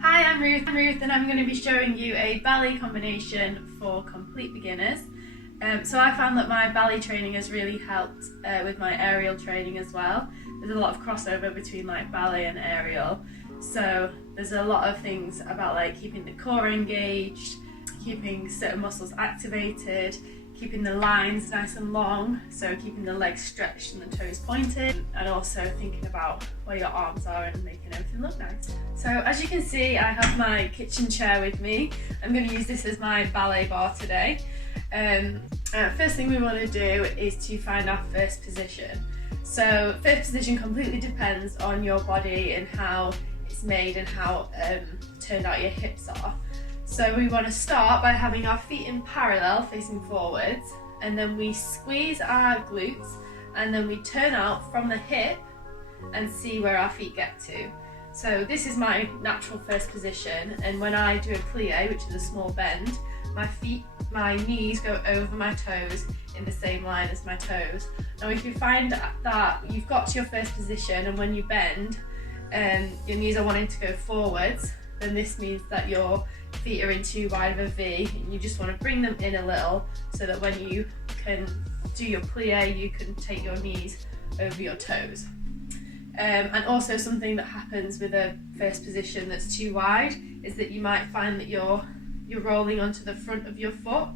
Hi, I'm Ruth and I'm going to be showing you a ballet combination for complete beginners. So I found that my ballet training has really helped with my aerial training as well. There's a lot of crossover between like ballet and aerial. So there's a lot of things about like keeping the core engaged, keeping certain muscles activated, keeping the lines nice and long, so keeping the legs stretched and the toes pointed, and also thinking about where your arms are and making everything look nice. So as you can see, I have my kitchen chair with me. I'm going to use this as my ballet bar today. First thing we want to do is to find our first position. So first position completely depends on your body and how it's made and how turned out your hips are. So we want to start by having our feet in parallel facing forwards, and then we squeeze our glutes and then we turn out from the hip and see where our feet get to. So this is my natural first position, and when I do a plie, which is a small bend, my knees go over my toes in the same line as my toes. Now if you find that you've got to your first position and when you bend your knees are wanting to go forwards, then this means that your feet are in too wide of a V, and you just want to bring them in a little so that when you can do your plie, you can take your knees over your toes. And also something that happens with a first position that's too wide is that you might find that you're rolling onto the front of your foot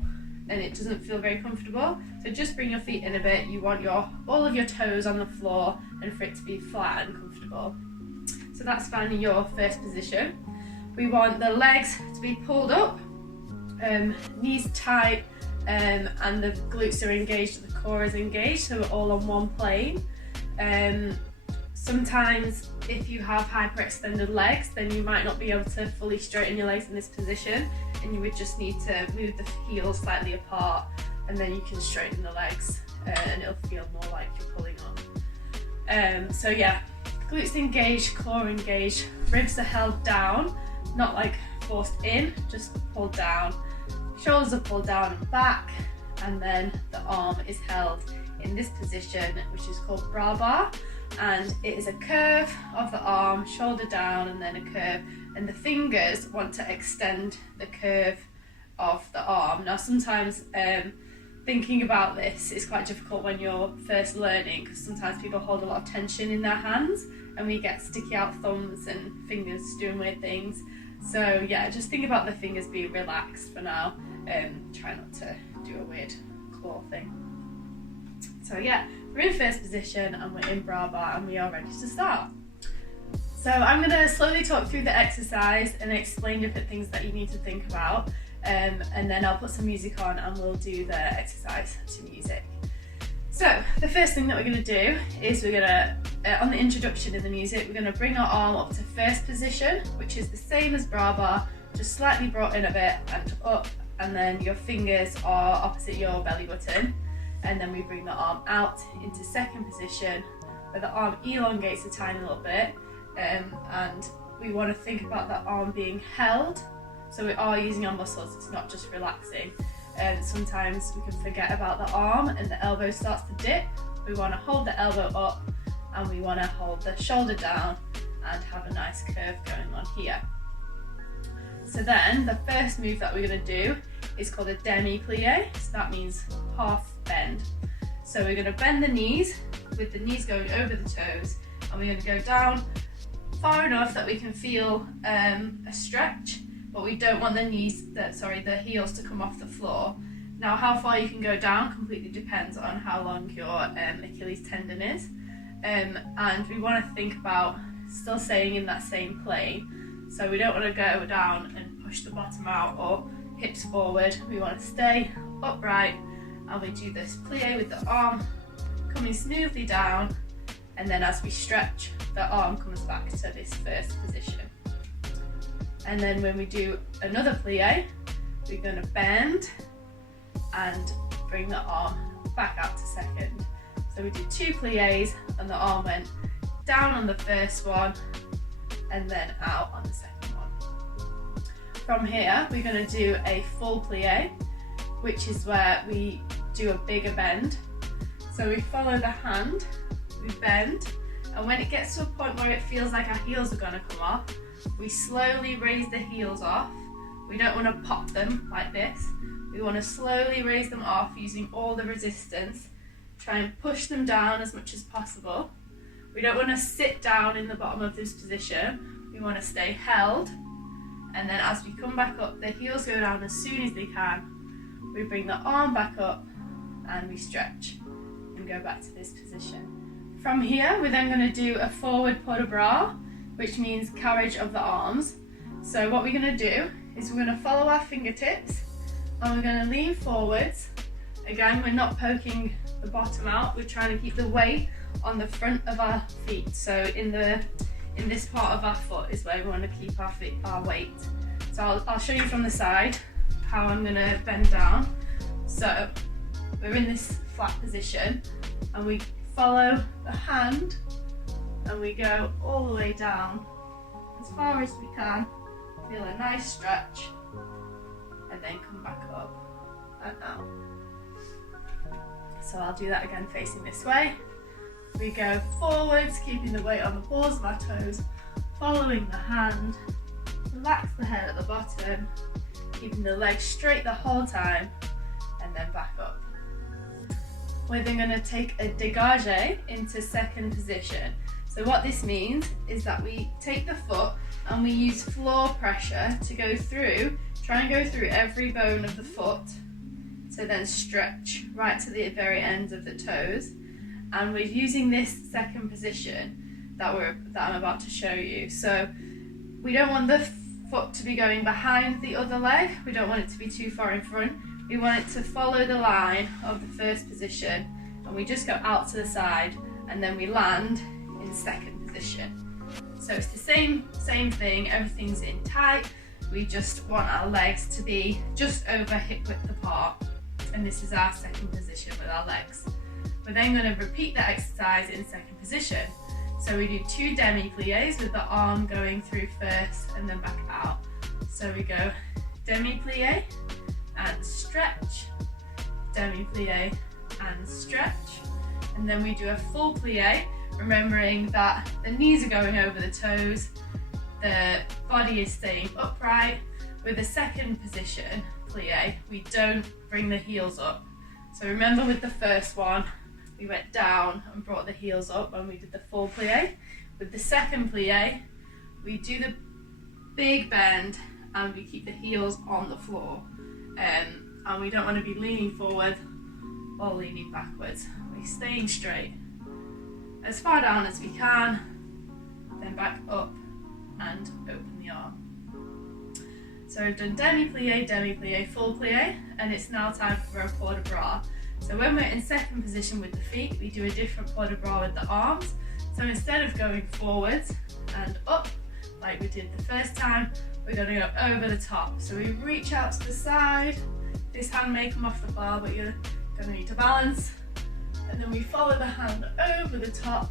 and it doesn't feel very comfortable. So just bring your feet in a bit. You want all of your toes on the floor and for it to be flat and comfortable. So that's finding your first position. We want the legs to be pulled up, knees tight, and the glutes are engaged, the core is engaged, so we're all on one plane. Sometimes if you have hyperextended legs, then you might not be able to fully straighten your legs in this position, and you would just need to move the heels slightly apart, and then you can straighten the legs and it'll feel more like you're pulling on. So yeah, glutes engaged, core engaged, ribs are held down, not like forced in, just pulled down. Shoulders are pulled down and back, and then the arm is held in this position, which is called bra bar, and it is a curve of the arm, shoulder down, and then a curve, and the fingers want to extend the curve of the arm. Now sometimes thinking about this is quite difficult when you're first learning, because sometimes people hold a lot of tension in their hands and we get sticky out thumbs and fingers doing weird things. So yeah, just think about the fingers being relaxed for now. Try not to do a weird claw thing. So yeah, we're in first position and we're in bra bar and we are ready to start. So I'm going to slowly talk through the exercise and explain different things that you need to think about, and then I'll put some music on and we'll do the exercise to music. So the first thing that we're going to do is we're going to, on the introduction in the music, we're going to bring our arm up to first position, which is the same as bra bar, just slightly brought in a bit and up, and then your fingers are opposite your belly button, and then we bring the arm out into second position where the arm elongates a tiny little bit, and we want to think about that arm being held, so we are using our muscles, it's not just relaxing. Sometimes we can forget about the arm and the elbow starts to dip. We want to hold the elbow up and we want to hold the shoulder down and have a nice curve going on here. So then the first move that we're going to do is called a demi-plie, so that means half bend. So we're going to bend the knees with the knees going over the toes, and we're going to go down far enough that we can feel a stretch, but we don't want the heels to come off the floor. Now how far you can go down completely depends on how long your Achilles tendon is, and we want to think about still staying in that same plane. So we don't want to go down and push the bottom out or hips forward. We want to stay upright, and we do this plie with the arm coming smoothly down, and then as we stretch, the arm comes back to this first position. And then when we do another plie, we're going to bend and bring the arm back out to second. So we did two plies and the arm went down on the first one and then out on the second one. From here, we're going to do a full plie, which is where we do a bigger bend. So we follow the hand, we bend, and when it gets to a point where it feels like our heels are going to come off, we slowly raise the heels off. We don't want to pop them like this. We want to slowly raise them off using all the resistance. Try and push them down as much as possible. We don't want to sit down in the bottom of this position. We want to stay held. And then as we come back up, the heels go down as soon as they can. We bring the arm back up and we stretch and go back to this position. From here, we're then going to do a forward Portabra, which means carriage of the arms. So what we're going to do is we're going to follow our fingertips and we're going to lean forwards. Again, we're not poking the bottom out, we're trying to keep the weight on the front of our feet. So in this part of our foot is where we want to keep our weight. So I'll show you from the side how I'm going to bend down. So we're in this flat position and we follow the hand and we go all the way down as far as we can. Feel a nice stretch and then come back up and out. So I'll do that again facing this way. We go forwards, keeping the weight on the balls of our toes, following the hand, relax the head at the bottom, keeping the legs straight the whole time, and then back up. We're then going to take a dégagé into second position. So what this means is that we take the foot and we use floor pressure to go through, try and go through every bone of the foot, to then stretch right to the very ends of the toes. And we're using this second position that I'm about to show you. So we don't want the foot to be going behind the other leg. We don't want it to be too far in front. We want it to follow the line of the first position, and we just go out to the side and then we land in second position. So it's the same thing, everything's in tight. We just want our legs to be just over hip width apart, and this is our second position with our legs. We're then going to repeat the exercise in second position. So we do 2 demi-pliés with the arm going through first and then back out. So we go demi-plié and stretch, demi-plié and stretch, and then we do a full plié, remembering that the knees are going over the toes, the body is staying upright. With the second position, plié, we don't bring the heels up. So remember with the first one, we went down and brought the heels up when we did the full plié. With the second plié, we do the big bend and we keep the heels on the floor. And we don't want to be leaning forward or leaning backwards. We're staying straight. As far down as we can, then back up and open the arm. So we've done demi-plié, full plié, and it's now time for a Portabra. So when we're in second position with the feet, we do a different Portabra with the arms. So instead of going forwards and up, like we did the first time, we're going to go over the top. So we reach out to the side, this hand may come off the bar, but you're going to need to balance. And then we follow the hand over the top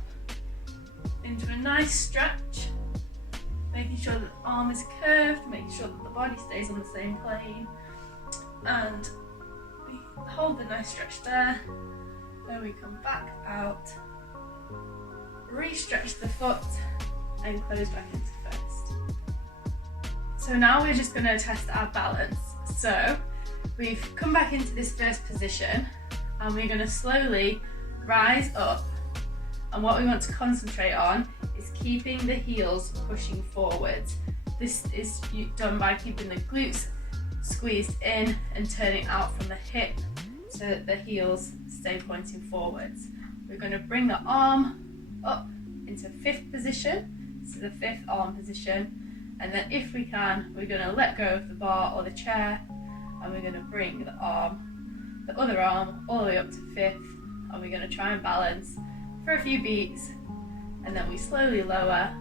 into a nice stretch, making sure that the arm is curved, making sure that the body stays on the same plane. And we hold the nice stretch there, then we come back out, re-stretch the foot and close back into first. So now we're just going to test our balance. So we've come back into this first position and we're going to slowly rise up, and what we want to concentrate on is keeping the heels pushing forwards. This is done by keeping the glutes squeezed in and turning out from the hip so that the heels stay pointing forwards. We're going to bring the arm up into fifth position, so the fifth arm position, and then if we can, we're going to let go of the bar or the chair and we're going to bring the other arm all the way up to fifth, and we're going to try and balance for a few beats, and then we slowly lower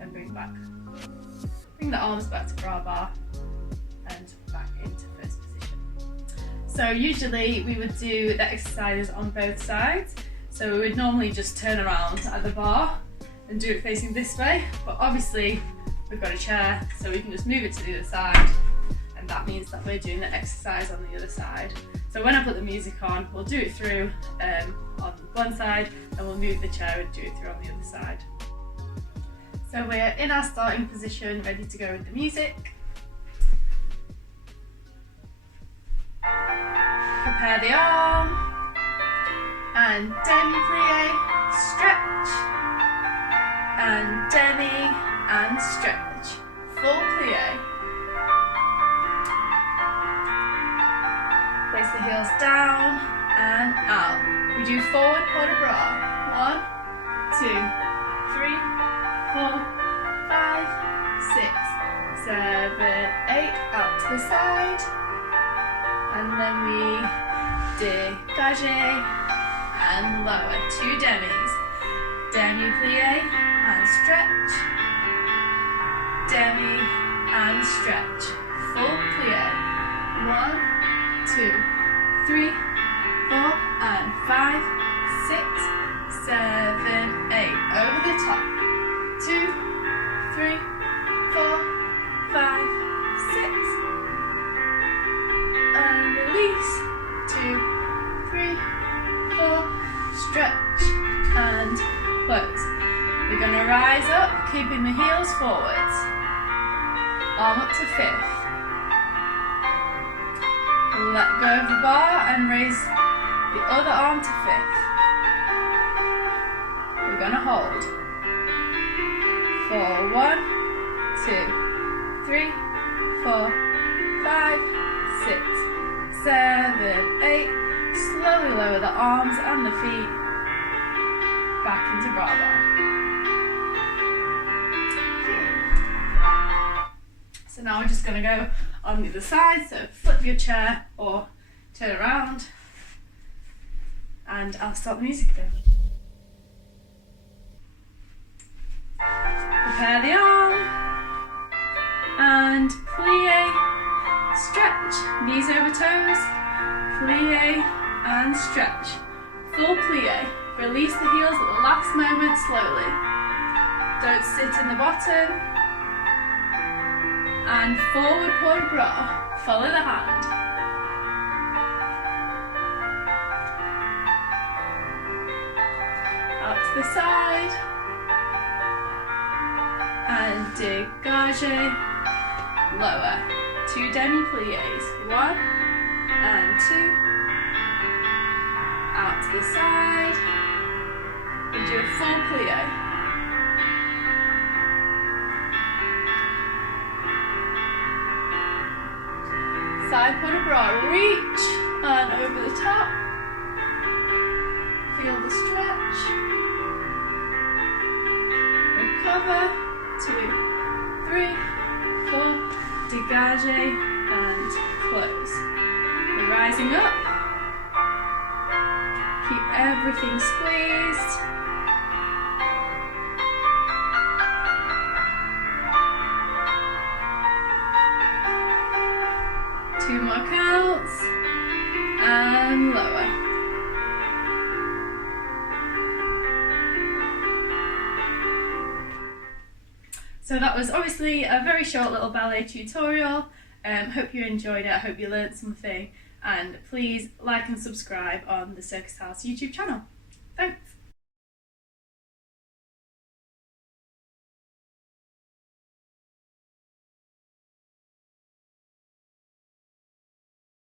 and bring the arms back to bra bar and back into first position. So usually we would do the exercises on both sides. So we would normally just turn around at the bar and do it facing this way, but obviously we've got a chair, so we can just move it to the other side, and that means that we're doing the exercise on the other side. So when I put the music on, we'll do it through on one side, and we'll move the chair and do it through on the other side. So we're in our starting position, ready to go with the music. Prepare the arm and demi-plie, stretch and demi and stretch, full plie. Place the heels down and out. We do forward Portabra. 1, 2, 3, 4, 5, 6, 7, 8. Out to the side. And then we dégage and lower. 2 demis. Demi-plie and stretch. Demi and stretch. Full plie. 1, 2, 3, 4, and 5, 6, 7, 8. Over the top. 2, 3, 4, 5, 6. And release. 2, 3, 4. Stretch and close. We're going to rise up, keeping the heels forwards. Arm up to 5th. Let go of the bar and raise the other arm to 5th. We're going to hold for 1, 2, 3, 4, 5, 6, 7, 8. Slowly lower the arms and the feet back into bra bar. So now we're just going to go on the other side, so flip your chair or turn around and I'll start the music again. Prepare the arm and plie, stretch, knees over toes, plie and stretch, full plie. Release the heels at the last moment slowly. Don't sit in the bottom. And forward Portabra, follow the hand. Out to the side. And dégage, lower. 2 demi-plies, 1 and 2. Out to the side. And do a full plie. Side Portabra, reach and over the top. Feel the stretch. Recover. 2, 3, 4. Dégage and close. We're rising up. Keep everything squeezed. Two more counts and lower. So that was obviously a very short little ballet tutorial. Hope you enjoyed it, I hope you learned something, and please like and subscribe on the Circus House YouTube channel.